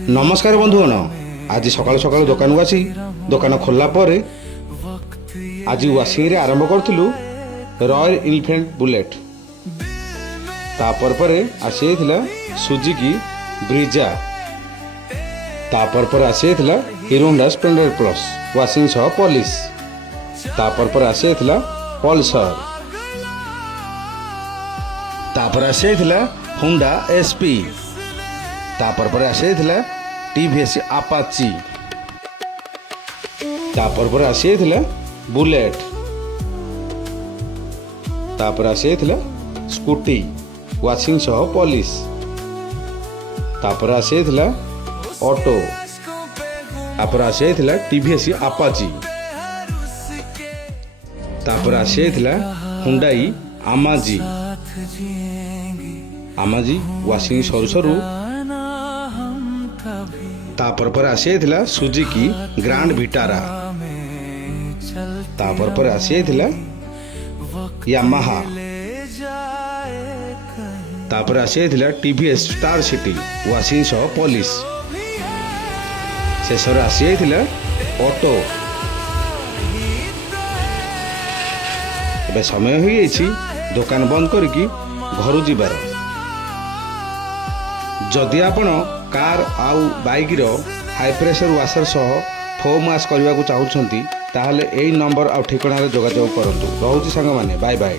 नमस्कार बंधुगण आज सकाल सकाल दुकान को आसी दुकान खोलला पर आज वाशिंग आरंभ करूँ रॉयल इनफिल्ड बुलेट तापर पर आसी सुजुकी ब्रिजा तापर पर आसी hero Honda Splendor plus washing सह पॉलिश तापर पर आसी पल्सर तापर आसी होंडा एसपी तापर पर आसी टीवीएस अपाची तापर पर आसी बुलेट तापर आसी स्कूटी वाशिंग सह पॉलिश तापर आसी ऑटो तापर आसी टीवीएस अपाची तापर आसी हुंडाई आमाजी आमाजी वाशिंग सरू सरू तापर पर आसी सुजुकी ग्रांड विटारा तापर पर आसी यामाहा तापर आसी टीवीएस स्टार सिटी वाशिंग सह पॉलिश शेष आसी ऑटो ए समय हो दुकान बंद करके घर जीवार जदि आपण कार आउ बाइक रो हाई प्रेशर वाशर सह फोम वाश करने को चाहते ताहले एई नंबर आ ठिकाना जोगाजोग करंतु। रहूची सांग माने बाय बाय।